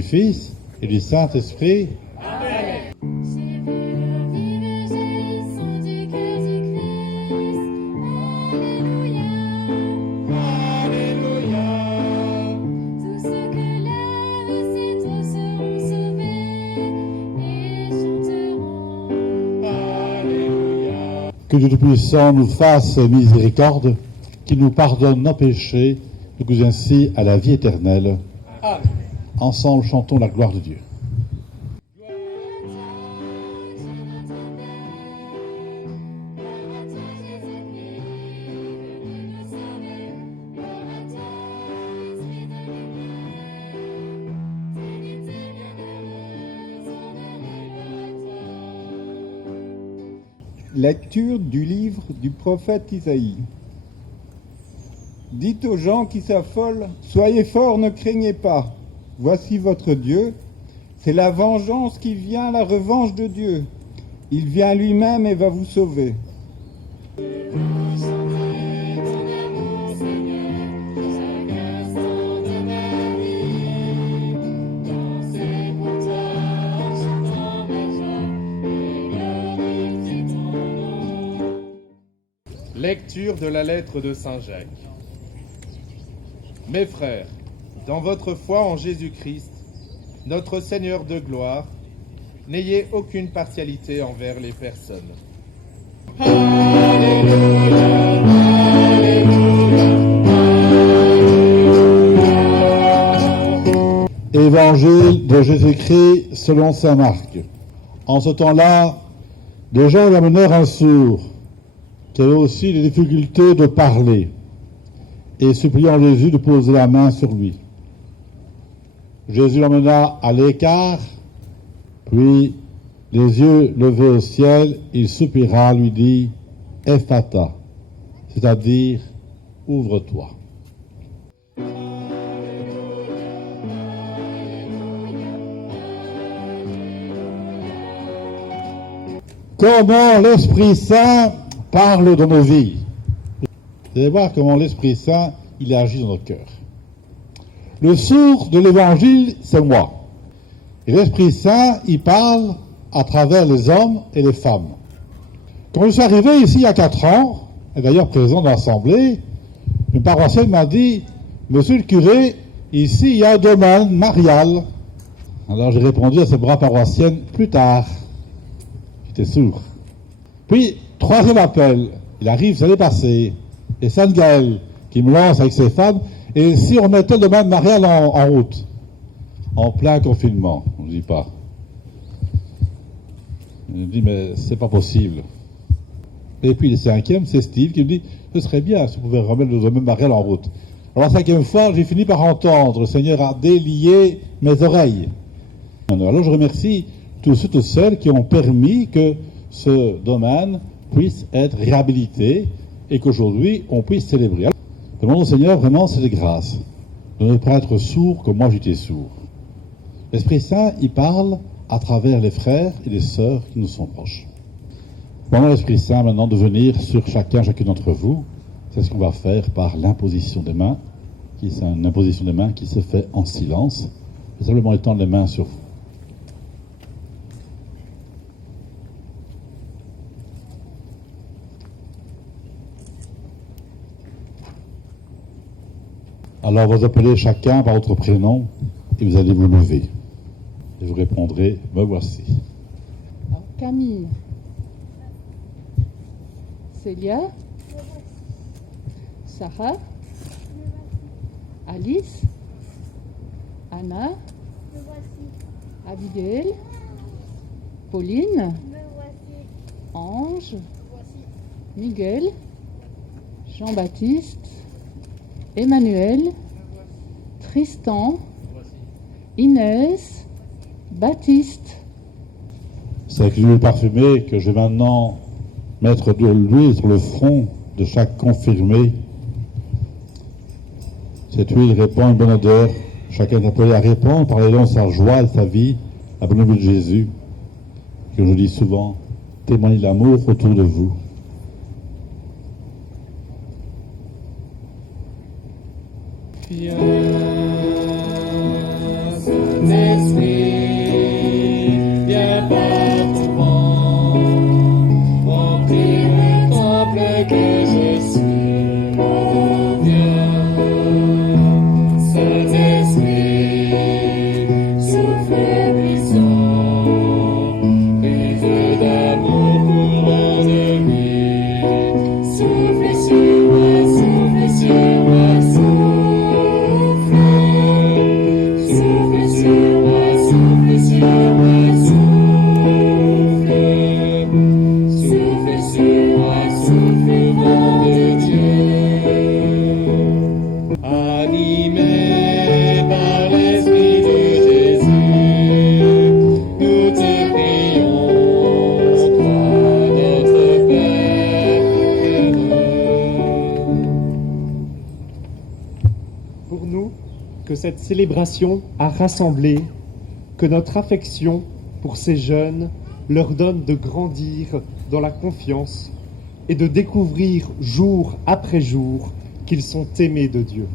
du Fils et du Saint-Esprit. Que Dieu Tout-Puissant nous fasse miséricorde, qu'il nous pardonne nos péchés, nous conduise ainsi à la vie éternelle. Amen. Ensemble, chantons la gloire de Dieu. Lecture du livre du prophète Isaïe. Dites aux gens qui s'affolent, soyez forts, ne craignez pas. Voici votre Dieu. C'est la vengeance qui vient, la revanche de Dieu. Il vient lui-même et va vous sauver. Lecture de la lettre de Saint Jacques. Mes frères, dans votre foi en Jésus-Christ, notre Seigneur de gloire, n'ayez aucune partialité envers les personnes. Alléluia, Alléluia. Évangile de Jésus-Christ selon saint Marc. En ce temps-là, des gens lui amenèrent un sourd, qui avait aussi des difficultés de parler, et suppliant Jésus de poser la main sur lui. Jésus l'emmena à l'écart, puis, les yeux levés au ciel, il soupira, lui dit « Ephata », c'est-à-dire « Ouvre-toi ». Comment l'Esprit Saint parle dans nos vies. Vous allez voir comment l'Esprit Saint, il agit dans nos cœurs. Le sourd de l'Évangile, c'est moi. Et l'Esprit Saint, il parle à travers les hommes et les femmes. Quand je suis arrivé ici il y a 4 ans, et d'ailleurs présent dans l'Assemblée, une paroissienne m'a dit « Monsieur le curé, ici il y a un domaine marial. » Alors j'ai répondu à cette brave paroissienne plus tard. J'étais sourd. Puis, 3e appel, il arrive, ça l'est passé, et Sainte Gaëlle qui me lance avec ses femmes, et si on mettait le domaine marial en route, en plein confinement, on ne dit pas. Il me dit, mais c'est pas possible. Et puis le 5e, c'est Steve qui me dit, ce serait bien si vous pouvez remettre le domaine marial en route. Alors la 5e fois, j'ai fini par entendre, le Seigneur a délié mes oreilles. Alors je remercie tous ceux, toutes celles qui ont permis que ce domaine puisse être réhabilité et qu'aujourd'hui on puisse célébrer. Demandons au Seigneur vraiment cette grâce de ne pas être sourd comme moi j'étais sourd. L'Esprit Saint, il parle à travers les frères et les sœurs qui nous sont proches. Demandons à l'Esprit Saint maintenant de venir sur chacune d'entre vous. C'est ce qu'on va faire par l'imposition des mains, qui est une imposition des mains qui se fait en silence. Et simplement étendre les mains sur vous. Alors vous appelez chacun par votre prénom et vous allez vous lever. Et vous répondrez, me voici. Alors, Camille. Célia. Sarah. Alice. Anna. Abigail. Pauline. Ange. Miguel. Jean-Baptiste. Emmanuel, Tristan, Inès, Baptiste. C'est avec l'huile parfumée que je vais maintenant mettre de l'huile sur le front de chaque confirmé. Cette huile répand une bonne odeur. Chacun est appelé à répondre par les dons de sa joie et de sa vie, à bonne de Jésus, que je dis souvent, témoignez l'amour autour de vous. Viens, cette célébration a rassemblé, que notre affection pour ces jeunes leur donne de grandir dans la confiance et de découvrir jour après jour qu'ils sont aimés de Dieu.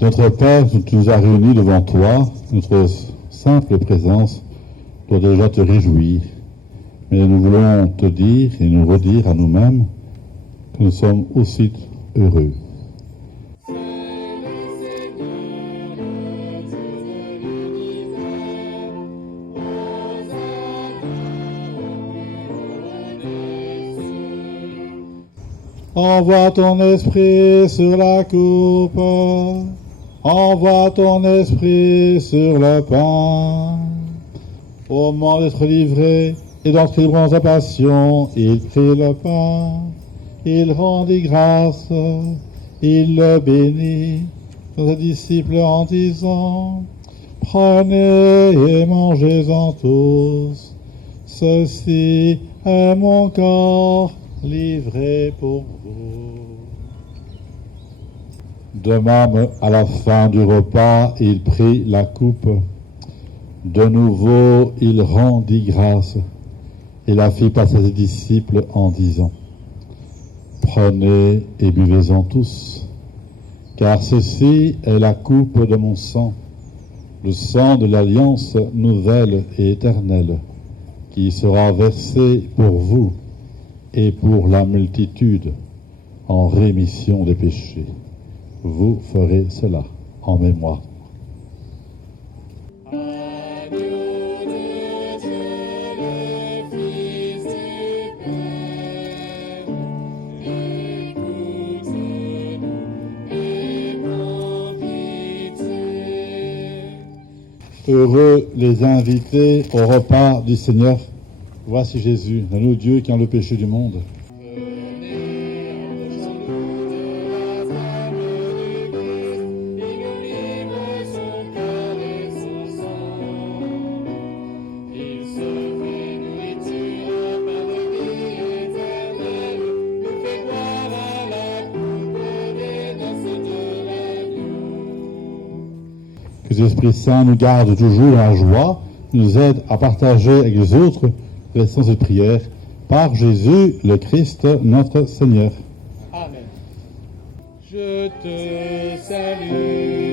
Notre Père, tu nous as réunis devant toi, notre simple présence doit déjà te réjouir. Mais nous voulons te dire et nous redire à nous-mêmes que nous sommes aussi heureux. Envoie ton esprit sur la coupe, envoie ton esprit sur le pain. Au moment d'être livré et d'entrer dans sa passion, il prit le pain, il rendit grâce, il le bénit aux disciples en disant: prenez et mangez-en tous, ceci est mon corps livré pour vous. De même, à la fin du repas, il prit la coupe. De nouveau, il rendit grâce et la fit passer à ses disciples en disant: prenez et buvez-en tous, car ceci est la coupe de mon sang, le sang de l'alliance nouvelle et éternelle, qui sera versé pour vous et pour la multitude en rémission des péchés. Vous ferez cela en mémoire. Heureux les invités au repas du Seigneur. Voici Jésus, l'agneau de Dieu qui enlève le péché du monde. Que l'Esprit Saint nous garde toujours dans la joie, nous aide à partager avec les autres l'essence de prière, par Jésus le Christ, notre Seigneur. Amen. Je te salue.